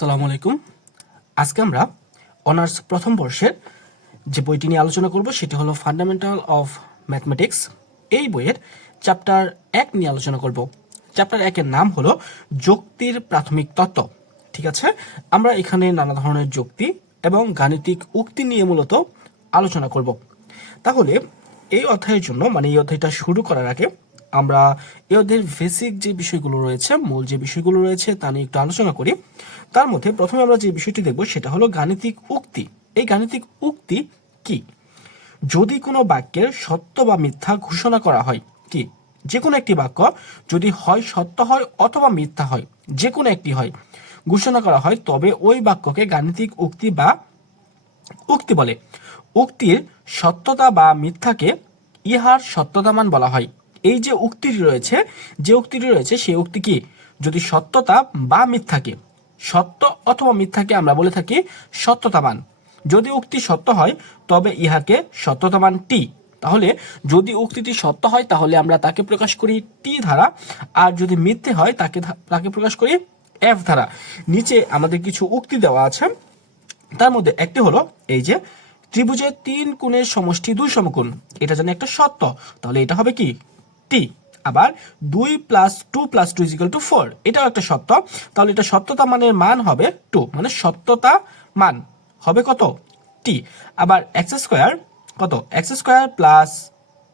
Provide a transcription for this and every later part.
আসসালামু আলাইকুম। আজকে আমরা অনার্স প্রথম বর্ষের যে বইটি নিয়ে আলোচনা করব, সেটি হলো ফান্ডামেন্টাল অফ ম্যাথমেটিক্স এই বইয়ের চ্যাপ্টার এক নিয়ে আলোচনা করব। চ্যাপ্টার একের নাম হলো যুক্তির প্রাথমিক তত্ত্ব। ঠিক আছে? আমরা এখানে নানা ধরনের যুক্তি এবং গাণিতিক উক্তি নিয়ে মূলত আলোচনা করব। তাহলে এই অধ্যায়ের জন্য মানে এই অধ্যায়টা শুরু করার আগে আমরা এদের বেসিক যে বিষয়গুলো রয়েছে, মূল যে বিষয়গুলো রয়েছে তা নিয়ে একটু আলোচনা করি। তার মধ্যে প্রথমে আমরা যে বিষয়টি দেখব সেটা হলো গাণিতিক উক্তি। এই গাণিতিক উক্তি কি? যদি কোনো বাক্যের সত্য বা মিথ্যা ঘোষণা করা হয়, কি? যে কোনো একটি বাক্য যদি হয় সত্য হয় অথবা মিথ্যা হয় যে কোনো একটি হয় ঘোষণা করা হয়, তবে ওই বাক্যকে গাণিতিক উক্তি বা উক্তি বলে। উক্তির সত্যতা বা মিথ্যাকে ইহার সত্যতামান বলা হয়। এই যে উক্তিটি রয়েছে, যে উক্তিটি রয়েছে সেই উক্তি কি? যদি সত্যতা বা মিথ্যাকে, সত্য অথবা মিথ্যাকে আমরা বলে থাকি সত্যতাবান। যদি উক্তি সত্য হয়, তবে ইহাকে সত্যতাবান টি তাহলে যদি উক্তিটি সত্য হয়, তাহলে আমরা তাকে প্রকাশ করি টি ধারা, আর যদি মিথ্যে হয়, তাকে তাকে প্রকাশ করি এফ ধারা। নিচে আমাদের কিছু উক্তি দেওয়া আছে। তার মধ্যে একটি হলো এই যে ত্রিভুজের তিন কোণের সমষ্টি দুই সমকোণ। এটা জানি একটা সত্য। তাহলে এটা হবে কি? টি, আবার দুই plus two plus two is equal two four এটাও একটা সত্য। তাহলে এটা সত্যতা মানের মান হবে টু মানে সত্যতা মান হবে কত? টি আবার এক্স স্কোয়ার কত? X square plus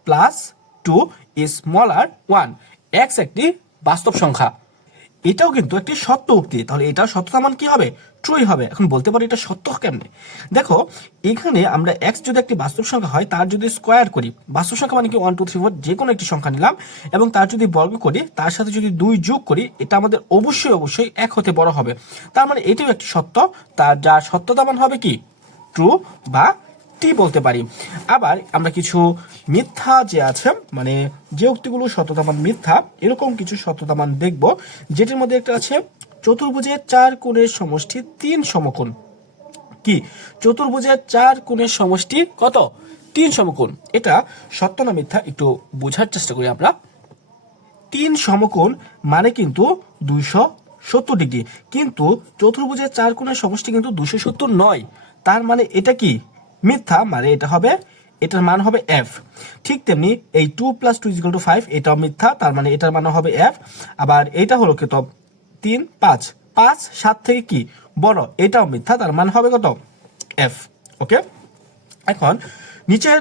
plus two is smaller one x একটি বাস্তব সংখ্যা। এটাও কিন্তু একটি সত্য উক্তি। তাহলে এটা সত্যতা মান কি হবে? ট্রুই হবে। এখন বলতে পারি এটা সত্য কেমনে? দেখো, এখানে আমরা এক্স যদি একটি বাস্তব সংখ্যা হয়, তার যদি স্কোয়ার করি, বাস্তব সংখ্যা মানে কি? ওয়ান টু থ্রি ফোর যে কোনো একটি সংখ্যা নিলাম, এবং তার যদি বর্গ করি, তার সাথে যদি দুই যোগ করি, এটা আমাদের অবশ্যই অবশ্যই এক হতে বড় হবে। তার মানে এটিও একটি সত্য। তার যার সত্যতা মান হবে কি? ট্রু বা টি বলতে পারি। আবার আমরা কিছু মিথ্যা যে আছে মানে যে উক্তিগুলো সত্যতামান মিথ্যা, এরকম কিছু সত্যতামান দেখব, যেটির মধ্যে একটা আছে চতুর্ভুজের চার কোণের সমষ্টি তিন সমকোণ। কি? চতুর্ভুজের চার কোণের সমষ্টি কত? তিন সমকোণ। এটা সত্য না মিথ্যা? একটু বোঝার চেষ্টা করি আমরা। তিন সমকোণ মানে কিন্তু দুইশো সত্তর ডিগ্রি। কিন্তু চতুর্ভুজের চার কোণের সমষ্টি কিন্তু দুশো সত্তর নয়। তার মানে এটা কি? মিথ্যা মানে এটা হবে, এটার মান হবে এফ ঠিক তেমনি এই two plus two is equal two five এটাও মিথ্যা, তার মানে এটার মান হবে এফ আবার এটা হলো কত তিন, পাঁচ পাঁচ, সাত থেকে কি? বড়, এটাও মিথ্যা, তার মান হবে কত? এফ ওকে এখন নিচের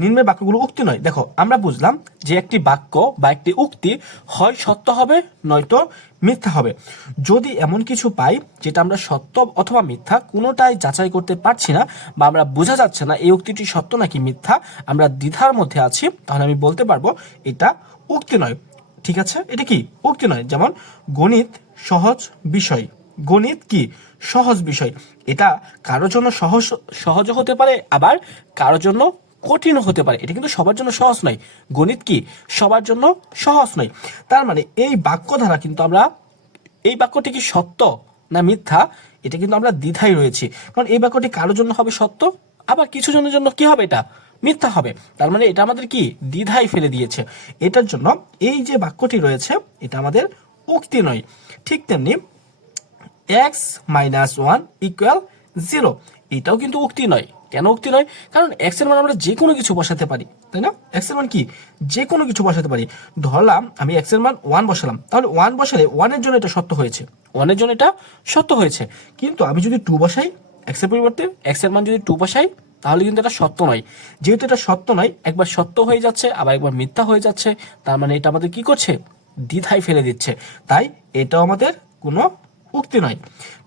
নিম্নের বাক্যগুলো উক্তি নয়। দেখো, আমরা বুঝলাম যে একটি বাক্য বা একটি উক্তি হয় সত্য হবে, নয়তো মিথ্যা হবে। যদি এমন কিছু পাই যেটা আমরা সত্য অথবা মিথ্যা কোনোটাই যাচাই করতে পারছি না বা আমরা বোঝা যাচ্ছে না এই উক্তিটি সত্য নাকি মিথ্যা, আমরা দ্বিধার মধ্যে আছি, তাহলে আমি বলতে পারব এটা উক্তি নয়। ঠিক আছে? এটা কি? উক্তি নয়। যেমন গণিত সহজ বিষয়। গণিত কি সহজ বিষয়? এটা কারোর জন্য সহজ সহজ হতে পারে, আবার কারোর জন্য কঠিন হতে পারে। এটা কিন্তু সবার জন্য সহজ নয়। গণিত কি সবার জন্য সহজ নয়। তার মানে এই বাক্য দ্বারা কিন্তু আমরা, এই বাক্যটি কি সত্য না মিথ্যা? এটা কিন্তু আমরা দ্বিধায় রয়েছি। কারণ এই বাক্যটি কারোর জন্য হবে সত্য, আবার কিছু জনের জন্য কি হবে এটা? মিথ্যা হবে। তার মানে এটা আমাদের কি দ্বিধায় ফেলে দিয়েছে। এটার জন্য এই যে বাক্যটি রয়েছে, এটা আমাদের উক্তি নয়। ঠিক তেমনি x minus one equal zero. এটাও কিন্তু উক্তি নয়। কেন উক্তি নয়? কারণ এক্সের মান আমরা যে কোনো কিছু বসাতে পারি, তাই না? এক্সের মান কি? যে কোনো কিছু বসাতে পারি। ধরলাম, আমি এক্সের মান ওয়ান বসালাম। তাহলে ওয়ান বসালে ওয়ানের জন্য এটা সত্য হয়েছে। ওয়ানের জন্য এটা সত্য হয়েছে। কিন্তু আমি যদি টু বসাই এক্সের পরিবর্তে, এক্সের মান যদি টু বসাই, তাহলে কিন্তু এটা সত্য নয়। যেহেতু এটা সত্য নয়, একবার সত্য হয়ে যাচ্ছে, আবার একবার মিথ্যা হয়ে যাচ্ছে, তার মানে এটা আমাদের কি করছে? দ্বিধায় ফেলে দিচ্ছে। তাই এটাও আমাদের কোনো উক্তি নয়।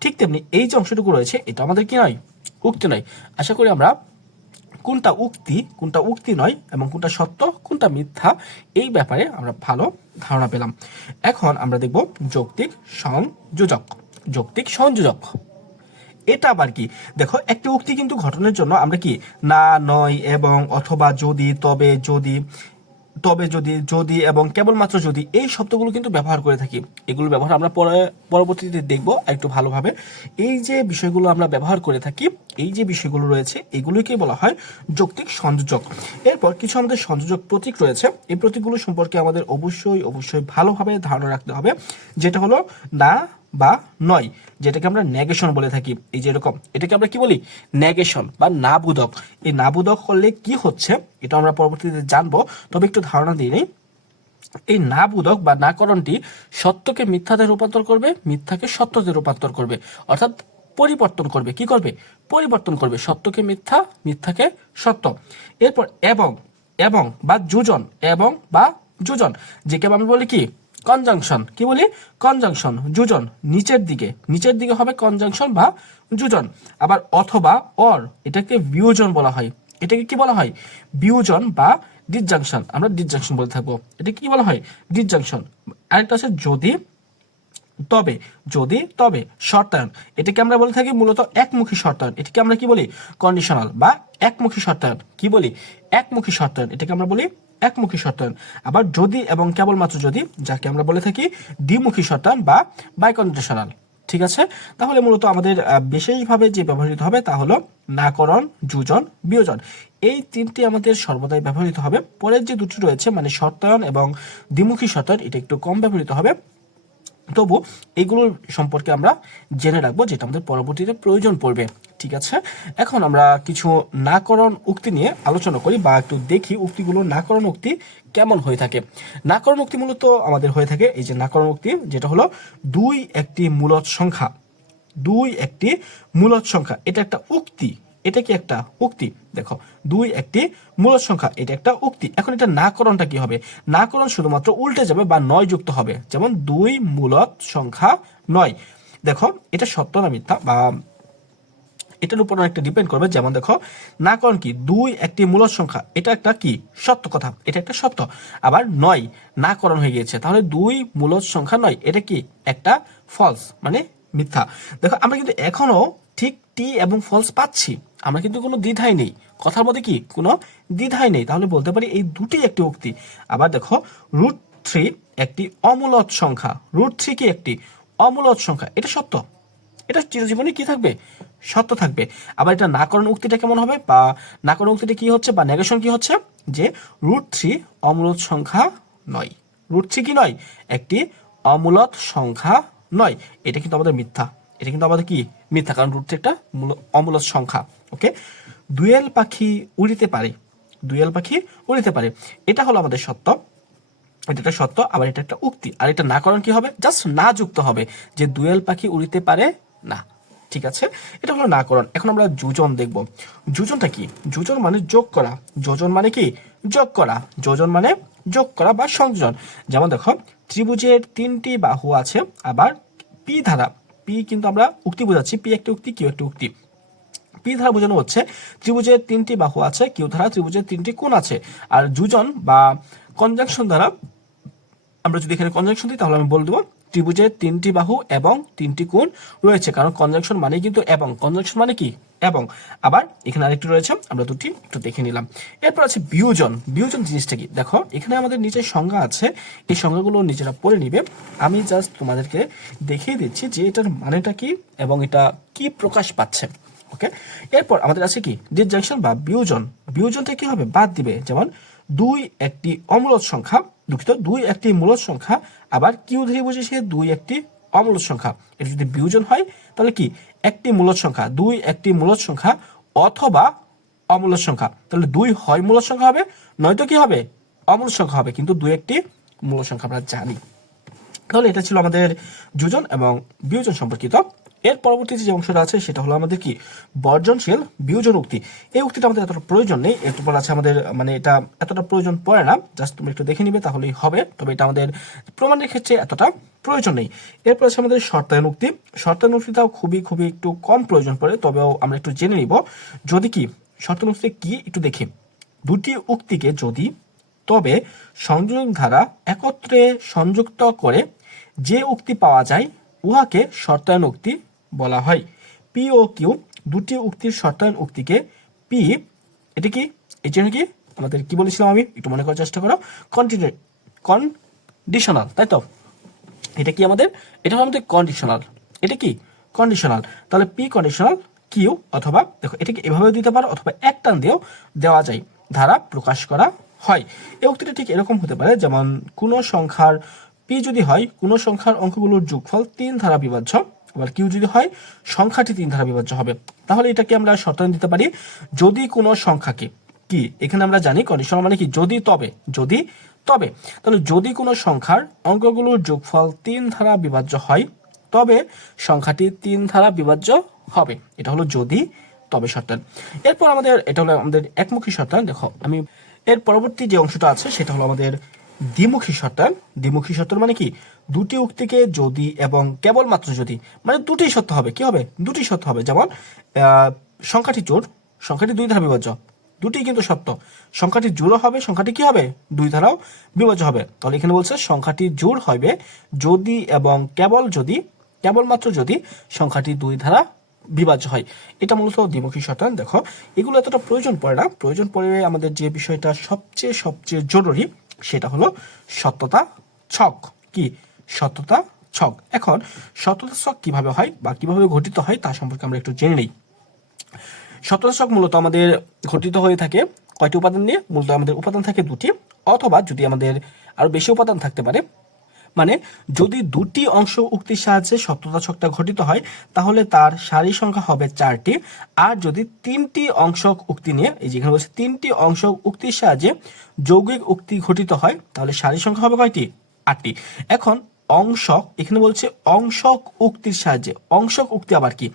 ঠিক তেমনি এই যে অংশটুকু রয়েছে, এটা আমাদের কি নয়? উক্তি নয়। আশা করি আমরা কোনটা উক্তি কোনটা উক্তি নয় এবং কোনটা সত্য, কোনটা মিথ্যা, এই ব্যাপারে আমরা ভালো ধারণা পেলাম। এখন আমরা দেখব যৌক্তিক সংযোজক। যৌক্তিক সংযোজক। এটা আবার কি? দেখো, একটি উক্তি কিন্তু ঘটনার জন্য আমরা কি? না, নয়, এবং, অথবা, যদি, তবে, যদি তবে যদি যদি এবং কেবলমাত্র যদি এই শব্দগুলো কিন্তু ব্যবহার করে থাকি এগুলো ব্যবহার আমরা পরে, পরবর্তীতে দেখব একটু ভালোভাবে। এই যে বিষয়গুলো আমরা ব্যবহার করে থাকি, এই যে বিষয়গুলো রয়েছে, এগুলোকে বলা হয় যৌক্তিক সংযোজক। এরপর কিছু আমাদের সংযোজক প্রতীক রয়েছে। এই প্রতীকগুলো সম্পর্কে আমাদের অবশ্যই অবশ্যই ভালোভাবে ধারণা রাখতে হবে। যেটা হলো, না বা নয়, যেটাকে আমরা নেগেশন বলে থাকি। এই যে এরকম, এটাকে আমরা কি বলি? নেগেশন বা নাবুদক। এই নাবুদক করলে কি হচ্ছে? এটা আমরা পরবর্তীতে জানব, তবে একটু ধারণা দিয়ে নেই। এই না বোধক বা নাকরণটি সত্যকে মিথ্যাতে রূপান্তর করবে, মিথ্যাকে সত্যতে রূপান্তর করবে। অর্থাৎ পরিবর্তন করবে। কি করবে? পরিবর্তন করবে। সত্যকে মিথ্যা, মিথ্যাকে সত্য। এরপর এবং এবং বা যোজন, এবং বা যোজন, যেকে আমি বলি কি? কনজাংশন কি বলি? কনজাংশন যোজন, নিচের দিকে। নিচের দিকে হবে কনজাংশন বা যোজন। আবার অথবা অর এটাকে বিয়োজন বলা হয়। এটাকে কি বলা হয়? বিয়োজন বা ডিসজাংশন আমরা ডিসজাংশন বলে থাকব। এটা কি বলা হয়? ডিসজাংশন আরেকটা আছে যদি, তবে। যদি, তবে। শর্তায়ন। এটাকে আমরা বলে থাকি মূলত একমুখী শর্তায়ন। এটাকে আমরা কি বলি? কন্ডিশনাল বা একমুখী শর্তায়ন। কি বলি? একমুখী শর্তায়ন। এটাকে আমরা বলি একমুখী শর্তায়ন আবার যদি এবং কেবলমাত্র যদি, যাকে আমরা বলে থাকি দ্বিমুখী শর্তায়ন বা বাইকন্ডিশনাল। ঠিক আছে? তাহলে মূলত আমাদের বিশেষভাবে যে ব্যবহৃত হবে তা হলো নাকরণ, যোজন, বিয়োজন। এই তিনটি আমাদের সর্বদাই ব্যবহৃত হবে। পরের যে দুটি রয়েছে মানে শর্তায়ন এবং দ্বিমুখী শর্তায়ন এটা একটু কম ব্যবহৃত হবে। তবু এগুলোর সম্পর্কে আমরা জেনে রাখব, যেটা আমাদের পরবর্তীতে প্রয়োজন পড়বে। ঠিক আছে? এখন আমরা কিছু নাকরণ উক্তি নিয়ে আলোচনা করি বা একটু দেখি উক্তিগুলো নাকরণ উক্তি কেমন হয়ে থাকে। নাকরণ উক্তি মূলত আমাদের হয়ে থাকে এই যে নাকরণ উক্তি, যেটা হলো দুই একটি মূলত সংখ্যা। দুই একটি মূলত সংখ্যা। এটা একটা উক্তি। এটা কি একটা উক্তি? দেখো, দুই একটি মূলত সংখ্যা। এটা একটা উক্তি। এখন এটা নাকরণটা কি হবে? নাকরণ শুধুমাত্র উল্টে যাবে বা নয় যুক্ত হবে। যেমন দুই মূলত সংখ্যা নয়। দেখো, এটা সত্য না মিথ্যা বা এটার উপর একটা ডিপেন্ড করবে, যেমন দেখো, না নাকরণ কি, দুই একটি মূলত সংখ্যা, এটা একটা কি? সত্য কথা, এটা একটা সত্য। আবার নয় নাকরণ হয়ে গিয়েছে, তাহলে দুই মূলত সংখ্যা নয়, এটা কি? একটা ফলস মানে মিথ্যা। দেখো, আমরা কিন্তু এখনও ঠিক টি এবং ফলস পাচ্ছি, আমরা কিন্তু কোনো দ্বিধাই নেই। কথার মধ্যে কি? কোনো দ্বিধাই নেই। তাহলে বলতে পারি এই দুটি একটি উক্তি। আবার দেখো রুট থ্রি একটি অমূলত সংখ্যা রুট থ্রি কি একটি? অমূলত সংখ্যা, এটা সত্য। এটা চিরজীবনে কি থাকবে? সত্য থাকবে। আবার এটা নাকরণ উক্তিটা কেমন হবে? বা নাকরণ উক্তিটা কি হচ্ছে? বা নেগেশন কি হচ্ছে? যে রুট থ্রি অমূলত সংখ্যা নয়। রুট থ্রি কি নয়? একটি অমূলত সংখ্যা নয়। এটা কিন্তু আমাদের মিথ্যা। এটা কিন্তু আমাদের কি? মিথ্যা। কারণ রুট থ্রি একটা অমূলত সংখ্যা। ওকে? দুয়েল পাখি উড়িতে পারে। দুয়েল পাখি উড়িতে পারে। এটা হলো আমাদের সত্য। এটা একটা সত্য, আবার এটা একটা উক্তি। আর এটা নাকরণ কি হবে? জাস্ট না যুক্ত হবে। যে দুয়েল পাখি উড়িতে পারে না, ঠিক আছে? এটা হলো নাকরণ এখন আমরা যোজন দেখব। যোজনটা কি? যোজন মানে যোগ করা। যোজন মানে কি? যোগ করা। যোজন মানে যোগ করা বা সংযোজন। যেমন দেখো, ত্রিভুজের তিনটি বাহু আছে, আবার পি ধারা। পি কিন্তু আমরা উক্তি বোঝাচ্ছি। পি একটি উক্তি, কিউ একটি উক্তি। পি ধারা বোঝানো হচ্ছে, ত্রিভুজের তিনটি বাহু আছে, কিউ ধারা, ত্রিভুজের তিনটি কোণ আছে। আর যোজন বা কনজাংশন দ্বারা আমরা যদি এখানে কনজাংশন দিই, তাহলে আমি বলে দেবো ত্রিভুজের তিনটি বাহু এবং তিনটি কোণ রয়েছে। কারণ কনজাংশন মানে কিন্তু এবং। কনজাংশন মানে কি? এবং। আবার এখানে আরেকটি রয়েছে, আমরা দুটি একটু দেখে নিলাম। এরপর আছে বিয়োজন। বিয়োজন জিনিসটা কি? দেখো, এখানে আমাদের নিচে সংজ্ঞা আছে। এই সংজ্ঞাগুলো নিজেরা পড়ে নিবে। আমি জাস্ট তোমাদেরকে দেখিয়ে দিচ্ছি যে এটার মানেটা কি এবং এটা কি প্রকাশ পাচ্ছে। ওকে? এরপর আমাদের আছে কি? ডিসজাংশন বা বিয়োজন। বিয়োজনটা কি হবে? বাদ দিবে। যেমন, দুই একটি অমূলত সংখ্যা দুঃখিত, দুই একটি মূলত সংখ্যা, আবার কিউ ধরে বুঝে সে দুই একটি অমূলত সংখ্যা। এটা যদি বিয়োজন হয়, তাহলে কি? একটি মূলত সংখ্যা, দুই একটি মূলত সংখ্যা অথবা অমূলত সংখ্যা। তাহলে দুই হয় মূলত সংখ্যা হবে, নয়তো কি হবে? অমূলত সংখ্যা হবে, কিন্তু দুই একটি মূল সংখ্যা আমরা জানি। তাহলে এটা ছিল আমাদের যোজন এবং বিয়োজন সম্পর্কিত এর পরবর্তীতে যে অংশটা আছে, সেটা হলো আমাদের কি? বর্জনশীল বিয়োজন উক্তি। এই উক্তিটা আমাদের এতটা প্রয়োজন নেই, এর উপর আছে আমাদের মানে এটা এতটা প্রয়োজন পড়ে না। জাস্ট তুমি একটু দেখে নিবে, তাহলেই হবে। তবে এটা আমাদের প্রমাণের ক্ষেত্রে এতটা প্রয়োজন নেই। এরপর আছে আমাদের শর্তায়ন উক্তি। শর্তায়ন উক্তিটাও খুবই খুবই একটু কম প্রয়োজন পড়ে, তবেও আমরা একটু জেনে নিব। যদি কি, শর্তায়ন উক্তি কি একটু দেখি। দুটি উক্তিকে যদি, তবে সংযোগ ধারা একত্রে সংযুক্ত করে যে উক্তি পাওয়া যায়, উহাকে শর্তায়ন উক্তি বলা হয়। পি ও কিউ দুটি উক্তির শর্তায়ন উক্তিকে পি এটা কি? এই জন্য কি? আমাদের কি বলেছিলাম আমি? একটু মনে করার চেষ্টা করো। কন্টিনিউ কন্ডিশনাল তাই তো? এটা কি আমাদের? এটা আমাদের কন্ডিশনাল এটা কি? কন্ডিশনাল তাহলে পি কন্ডিশনাল কিউ অথবা, দেখো, এটাকে এভাবেও দিতে পারো অথবা এক টান দিয়েও দেওয়া যায়। ধারা প্রকাশ করা হয়। এই উক্তিটা ঠিক এরকম হতে পারে, যেমন, কোনো সংখ্যার পি যদি হয়, কোনো সংখ্যার অঙ্কগুলোর যোগফল তিন ধারা বিভাজ্য আবার কিউ যদি হয়, সংখ্যাটি তিন ধারা বিভাজ্য হবে। তাহলে এটাকে আমরা শর্তায়ন দিতে পারি, যদি কোনো সংখ্যাকে, কি? এখানে আমরা জানি কন্ডিশনাল মানে কি? যদি, তবে যদি, তবে। তাহলে যদি কোনো সংখ্যার অঙ্কগুলোর যোগফল তিন ধারা বিভাজ্য হয়, তবে সংখ্যাটি তিন ধারা বিভাজ্য হবে। এটা হলো যদি, তবে শর্তায়ন। এরপর আমাদের, এটা হলো আমাদের একমুখী শর্তায়ন, দেখো, আমি এর পরবর্তী যে অংশটা আছে, সেটা হলো আমাদের দ্বিমুখী শর্তায়ন। দ্বিমুখী শর্তায়ন মানে কি? দুটি উক্তিকে যদি এবং কেবলমাত্র যদি মানে দুটি সত্য হবে। কি হবে? দুটি সত্য হবে। যেমন সংখ্যাটি জোর সংখ্যাটি দুই ধারা বিভাজ্য। দুটি কিন্তু সত্য। সংখ্যাটি জোড়ও হবে, সংখ্যাটি কি হবে? দুই ধারাও বিভাজ্য হবে। তাহলে এখানে বলছে, সংখ্যাটি জোড় হবে যদি এবং কেবল যদি, কেবলমাত্র যদি সংখ্যাটি দুই ধারা বিভাজ্য হয়। এটা মূলত দ্বিমুখী শতায়ন দেখো, এগুলো এতটা প্রয়োজন পড়ে না। প্রয়োজন পড়ে আমাদের যে বিষয়টা সবচেয়ে সবচেয়ে জরুরি, সেটা হলো সত্যতা ছক। কি? সত্যতা ছক। এখন, সততা ছক কীভাবে হয় বা কীভাবে গঠিত হয় তা সম্পর্কে আমরা একটু জেনে নিই। শতদশক মূলত আমাদের গঠিত হয়ে থাকে কয়টি উপাদান নিয়ে? মূলত আমাদের উপাদান থাকে দুটি, অথবা যদি আমাদের আরও বেশি উপাদান থাকতে পারে। মানে যদি দুটি অংশ উক্তির সাহায্যে সত্যতা ছকটা গঠিত হয়, তাহলে তার সারি সংখ্যা হবে চারটি। আর যদি তিনটি অংশ উক্তি নিয়ে, এই যেখানে বলছে তিনটি অংশ উক্তির সাহায্যে যৌগিক উক্তি গঠিত হয়, তাহলে সারি সংখ্যা হবে কয়টি? আটটি। এখন অংশক, এখানে বলছে অংশক উক্তির সাহায্যে। অংশক উক্তি আবার কি?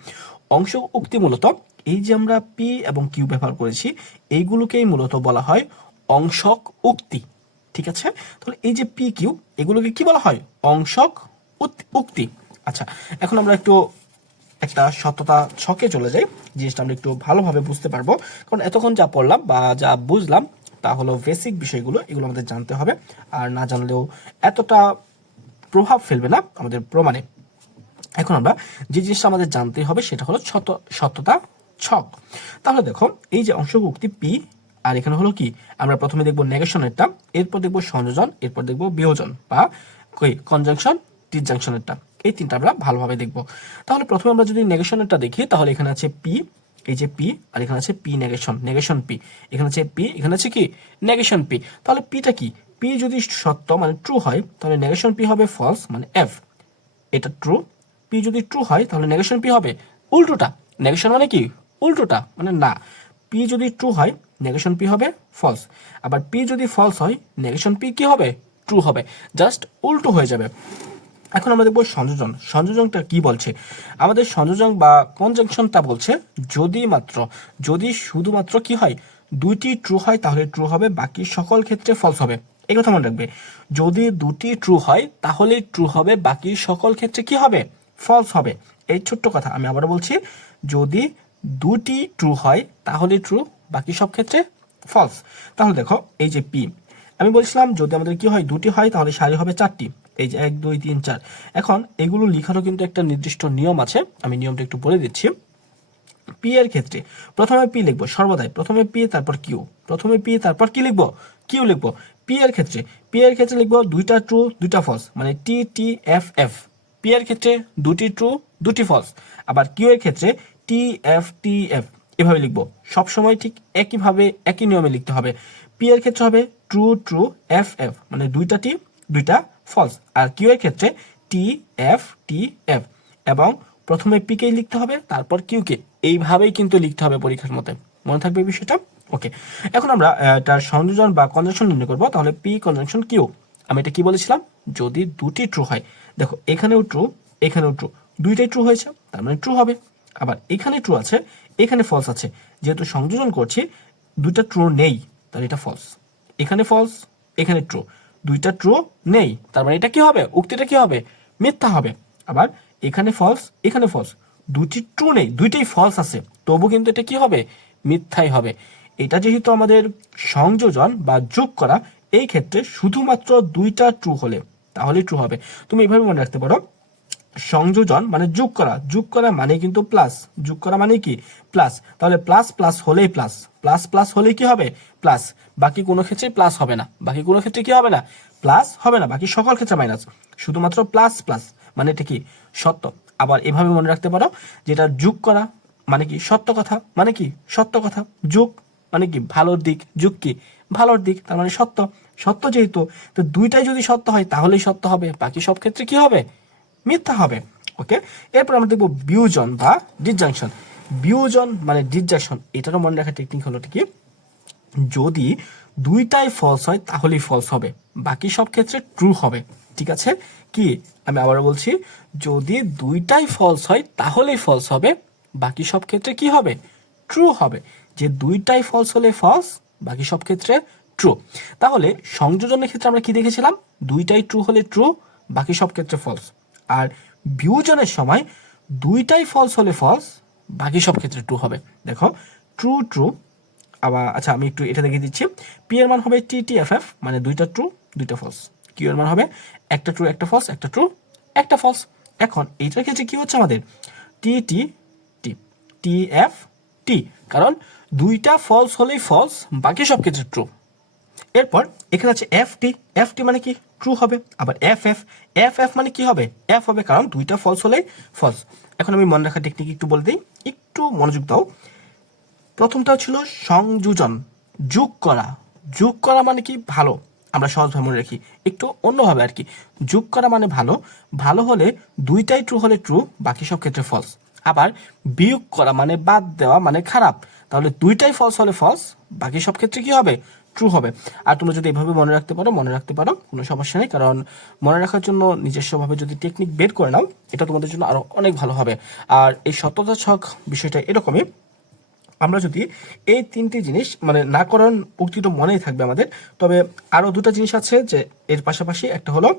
অংশক উক্তি মূলত এই যে আমরা পি এবং কিউ ব্যবহার করেছি, এইগুলোকেই মূলত বলা হয় অংশক উক্তি। ঠিক আছে? তাহলে এই যে পি কিউ এগুলোকে কি বলা হয়? অংশক উক্তি। আচ্ছা এখন আমরা একটু একটা সততা ছকে চলে যাই, জিনিসটা আমরা একটু ভালোভাবে বুঝতে পারব। কারণ এতক্ষণ যা পড়লাম বা যা বুঝলাম, তা হলো বেসিক বিষয়গুলো, এগুলো আমাদের জানতে হবে। আর না জানলেও এতটা প্রভাব ফেলবে না, আমাদের প্রমাণে। এখন আমরা যে জিনিসটা আমাদের জানতে হবে সেটা হলো সত সত্যতা ছক। তাহলে দেখো, এই যে অংশভুক্তি পি আর এখানে হলো কি? আমরা প্রথমে দেখব নেগেশনেরটা, এরপর দেখব সংযোজন, এরপর দেখব বিয়োজন বা কনজাংশন ডিসজাংশনেরটা এই তিনটা আমরা ভালোভাবে দেখব। তাহলে প্রথমে আমরা যদি নেগেশনেরটা দেখি, তাহলে এখানে আছে পি এই যে পি আর এখানে আছে পি নেগেশন নেগেশন পি এখানে আছে পি এখানে আছে কি? নেগেশন পি তাহলে পিটা কি? পি যদি সত্য মানে ট্রু হয়, তাহলে নেগেশন পি হবে ফলস মানে এফ এটা ট্রু পি যদি ট্রু হয়, তাহলে নেগেশন পি হবে। উল্টোটা নেগেশন মানে কি? উল্টোটা মানে না। পি যদি ট্রু হয় নেগেশন পি হবে ফলস আবার পি যদি ফলস হয় নেগেশন পি কি হবে? ট্রু হবে। জাস্ট উল্টো হয়ে যাবে। এখন আমরা দেখব সংযোজন। সংযোজনটা কি বলছে? আমাদের সংযোজন বা কনজাংশনটা বলছে, যদি মাত্র, যদি শুধুমাত্র কি হয়? দুইটি ট্রু হয়, তাহলে ট্রু হবে, বাকি সকল ক্ষেত্রে ফলস হবে। এই কথা মনে রাখবে। যদি দুটি ট্রু হয় তাহলে ট্রু হবে, বাকি সকল ক্ষেত্রে কি হবে? ফলস হবে। এই ছোট্ট কথা আমি আবার বলছি, যদি দুটি ট্রু হয় তাহলে ট্রু বাকি সব ক্ষেত্রে ফলস তাহলে দেখো, এই যে পি আমি বলছিলাম যদি আমাদের কি হয়, দুটি হয়, তাহলে সারি হবে চারটি। এই যে এক, দুই, তিন, চার। এখন এগুলো লিখারও কিন্তু একটা নির্দিষ্ট নিয়ম আছে, আমি নিয়মটা একটু বলে দিচ্ছি। পি এর ক্ষেত্রে প্রথমে পি লিখব, সর্বদাই। প্রথমে পি তারপর কিউ প্রথমে পি তারপর কি লিখব? কিউ লিখব। পি এর ক্ষেত্রে পি এর ক্ষেত্রে লিখব দুইটা ট্রু দুইটা ফলস মানে T T F F P এর ক্ষেত্রে দুটি ট্রু দুটি ফলস আবার কিউ এর ক্ষেত্রে টি এফ টি এফ এভাবে লিখব। সবসময় ঠিক একইভাবে, একই নিয়মে লিখতে হবে। পি এর ক্ষেত্রে হবে ট্রু ট্রু এফ এফ মানে দুইটা টি দুইটা ফলস আর কিউ এর ক্ষেত্রে টি এফ টি এফ এবং প্রথমে পি কেই লিখতে হবে, তারপর কিউ কে। এইভাবেই কিন্তু লিখতে হবে পরীক্ষার মতে। মনে থাকবে বিষয়টা? ওকে এখন আমরা এটার সংযোজন বা কনজাংশন নির্ণয় করব। তাহলে পি কনজাংশন কিউ আমি এটা কি বলেছিলাম? যদি দুটি ট্রু হয়, দেখো, এখানেও ট্রু এখানেও ট্রু দুইটাই ট্রু হয়েছে, তার মানে ট্রু হবে। আবার এখানে ট্রু আছে, এখানে ফলস আছে। যেহেতু সংযোজন করছি, দুইটা ট্রু নেই, তাহলে এটা ফলস এখানে ফলস এখানে ট্রু দুইটা ট্রু নেই, তার মানে এটা কি হবে? উক্তিটা কি হবে? মিথ্যা হবে। আবার এখানে ফলস এখানে ফলস দুটি ট্রু নেই, দুইটাই ফলস আছে। তবু কিন্তু এটা কি হবে? মিথ্যাই হবে। এটা যেহেতু আমাদের সংযোজন বা যোগ করা, এই ক্ষেত্রে শুধুমাত্র দুইটা ট্রু হলে তাহলে ট্রু হবে। তুমি এইভাবে মনে রাখতে পারো, সংযোজন মানে যোগ করা। যোগ করা মানে কিন্তু প্লাস যোগ করা মানে কি? প্লাস তাহলে প্লাস প্লাস হলেই প্লাস প্লাস প্লাস হলে কি হবে? প্লাস বাকি কোনো ক্ষেত্রে প্লাস হবে না। বাকি কোনো ক্ষেত্রে কি হবে না? প্লাস হবে না। বাকি সকল ক্ষেত্রে মাইনাস শুধুমাত্র প্লাস প্লাস মানে এটা কি? সত্য। আবার এভাবে মনে রাখতে পারো, যেটা যোগ করা মানে কি? সত্য কথা। মানে কি? সত্য কথা। যোগ মানে কি, ভালোর দিক, যুক্তি। ভালোর দিক, তার মানে সত্য। সত্য যেহেতু, তো দুইটাই যদি সত্য হয়, তাহলেই সত্য হবে। বাকি সব ক্ষেত্রে কি হবে? মিথ্যা হবে। ওকে? এরপর আমরা দেখব বিউজন বা ডিসজাংশন বিউজন মানে ডিসজাংশন এটারও মনে রাখার টেকনিক হলো কি, যদি দুইটাই ফলস হয়, তাহলেই ফলস হবে। বাকি সব ক্ষেত্রে ট্রু হবে। ঠিক আছে? কি? আমি আবারও বলছি, যদি দুইটাই ফলস হয়, তাহলেই ফলস হবে। বাকি সব ক্ষেত্রে কি হবে? ট্রু হবে। যে দুইটাই ফলস হলে ফলস বাকি সব ক্ষেত্রে ট্রু তাহলে সংযোজনের ক্ষেত্রে আমরা কি দেখেছিলাম? দুইটাই ট্রু হলে ট্রু বাকি সব ক্ষেত্রে ফলস আর বিয়োজনের সময় দুইটাই ফলস হলে ফলস বাকি সব ক্ষেত্রে ট্রু হবে। দেখো ট্রু ট্রু আবার আচ্ছা আমি একটু এটা দেখিয়ে দিচ্ছি। পি এর মান হবে টি টি এফ এফ মানে দুইটা ট্রু দুইটা ফলস কিউ এর মান হবে একটা ট্রু একটা ফলস একটা ট্রু একটা ফলস এখন এইটার ক্ষেত্রে কি হচ্ছে আমাদের? টি টি টি টি এফ টি, কারণ দুইটা ফলস হলেই ফলস বাকি সব ক্ষেত্রে ট্রু এরপর এখানে আছে এফ টি এফ টি মানে কি? ট্রু হবে। আবার এফ এফ এফ এফ মানে কি হবে? এফ হবে কারণ দুইটা ফলস হলেই ফলস এখন আমি মনে রাখার টেকনিক একটু বলে দিই। একটু মনোযোগ দাও। প্রথমটা ছিল সংযোজন, যোগ করা। যোগ করা মানে কি? ভালো। আমরা সহজভাবে মনে রাখি। একটু অন্যভাবে আর কি। যোগ করা মানে ভালো। ভালো হলে দুইটাই ট্রু হলে ট্রু বাকি সব ক্ষেত্রে ফলস আবার বিয়োগ করা মানে বাদ দেওয়া মানে খারাপ। তাহলে দুইটাই ফলস হলে ফলস বাকি সব ক্ষেত্রে কি হবে? ট্রু হবে। আর তোমরা যদি এভাবে মনে রাখতে পারো, মনে রাখতে পারো, কোনো সমস্যা নেই, কারণ মনে রাখার জন্য নিজস্বভাবে যদি টেকনিক বের করে নাও, এটা তোমাদের জন্য আরও অনেক ভালো হবে। আর এই সত্যতা ছক বিষয়টা এরকমই, আমরা যদি এই তিনটি জিনিস মানে না নাকরণ উক্তিটা মনেই থাকবে আমাদের, তবে আরও দুটো জিনিস আছে যে এর পাশাপাশি একটা হলো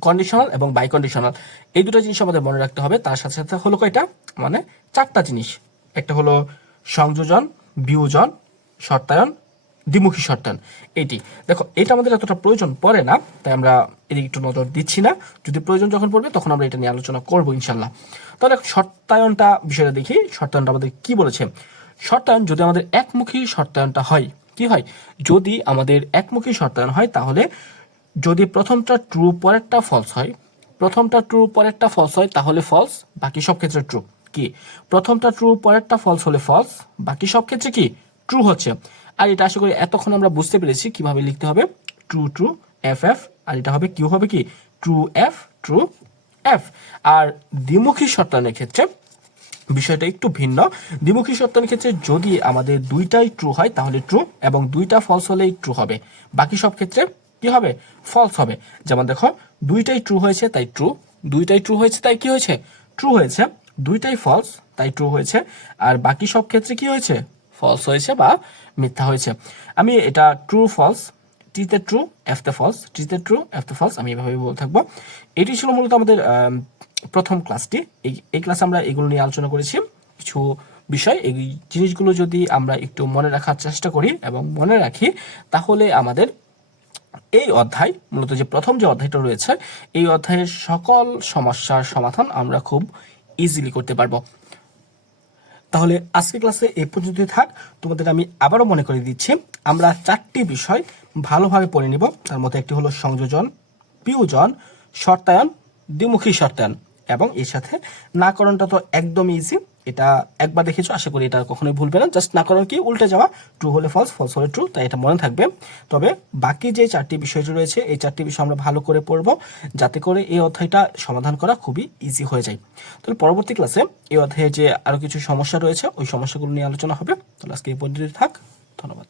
কন্ডিশনাল এবং বাই কন্ডিশনাল এই দুটো জিনিস আমাদের মনে রাখতে হবে। তার সাথে সাথে হলো কয়টা? মানে চারটা জিনিস। একটা হলো সংযোজন, বিয়োজন, শর্তায়ন, দ্বিমুখী শর্তায়ন। এটি। দেখো, এটা আমাদের এতটা প্রয়োজন পড়ে না, তাই আমরা এদিকে একটু নজর দিচ্ছি না। যদি প্রয়োজন যখন পড়বে, তখন আমরা এটা নিয়ে আলোচনা করব ইনশাল্লাহ তাহলে শর্তায়নটা বিষয়টা দেখি। শর্তায়নটা আমাদের কি বলেছে? শর্তায়ন যদি আমাদের একমুখী শর্তায়নটা হয়, কি হয়? যদি আমাদের একমুখী শর্তায়ন হয়, তাহলে যদি প্রথমটা ট্রু পরেরটা ফলস হয়, প্রথমটা ট্রু পরেরটা ফলস হয়, তাহলে ফলস বাকি সব ক্ষেত্রে ট্রু কি? প্রথমটা ট্রু পরেরটা ফলস হলে ফলস বাকি সব ক্ষেত্রে কি? ট্রু হচ্ছে। আর এটা আশা করি এতক্ষণ আমরা বুঝতে পেরেছি কীভাবে লিখতে হবে। ট্রু ট্রু এফ এফ আর এটা হবে কিউ হবে কি? ট্রু এফ ট্রু এফ আর দ্বিমুখী শর্তায়নের ক্ষেত্রে বিষয়টা একটু ভিন্ন। দ্বিমুখী সত্যায়নের ক্ষেত্রে যদি আমাদের দুইটাই ট্রু হয়, তাহলে ট্রু এবং দুইটা ফলস হলেই ট্রু হবে। বাকি সব ক্ষেত্রে কি হবে? ফলস হবে। যেমন দেখো, দুইটাই ট্রু হয়েছে, তাই ট্রু দুইটাই ট্রু হয়েছে, তাই কি হয়েছে? ট্রু হয়েছে। দুইটাই ফলস তাই ট্রু হয়েছে। আর বাকি সব ক্ষেত্রে কি হয়েছে? ফলস হয়েছে বা মিথ্যা হয়েছে। আমি এটা ট্রু ফলস টিতে ট্রু এফতে ফলস টিতে ট্রু এফতে ফলস আমি এভাবেই বলে থাকব। এটি ছিল মূলত আমাদের প্রথম ক্লাসটি এই এই ক্লাসে আমরা এগুলো নিয়ে আলোচনা করেছি। কিছু বিষয়, এই জিনিসগুলো যদি আমরা একটু মনে রাখার চেষ্টা করি এবং মনে রাখি, তাহলে আমাদের এই অধ্যায়, মূলত যে প্রথম যে অধ্যায়টা রয়েছে, এই অধ্যায়ের সকল সমস্যার সমাধান আমরা খুব ইজিলি করতে পারব। তাহলে আজকে ক্লাসে এই পর্যন্তই থাক। তোমাদের আমি আবারও মনে করে দিচ্ছি, আমরা চারটি বিষয় ভালোভাবে পড়ে নিব। তার মধ্যে একটি হলো সংযোজন পিউজন শর্তায়ন, দ্বিমুখী শর্তায়ন এবং এর সাথে নাকরণটা তো একদম ইজি এটা একবার দেখেছ, আশা করি এটা কখনোই ভুলবে না। জাস্ট না করেন কি, উল্টে যাওয়া ট্রু হলে ফলস ফলস হলে ট্রু তাই এটা মনে থাকবে। তবে বাকি যে চারটি বিষয় রয়েছে, এই চারটি বিষয় আমরা ভালো করে পড়ব, যাতে করে এই অধ্যায়টা সমাধান করা খুবই ইজি হয়ে যায়। তাহলে পরবর্তী ক্লাসে এই অধ্যায়ে যে আরও কিছু সমস্যা রয়েছে, ওই সমস্যাগুলো নিয়ে আলোচনা হবে। তাহলে আজকে এই পর্যন্ত থাক, ধন্যবাদ।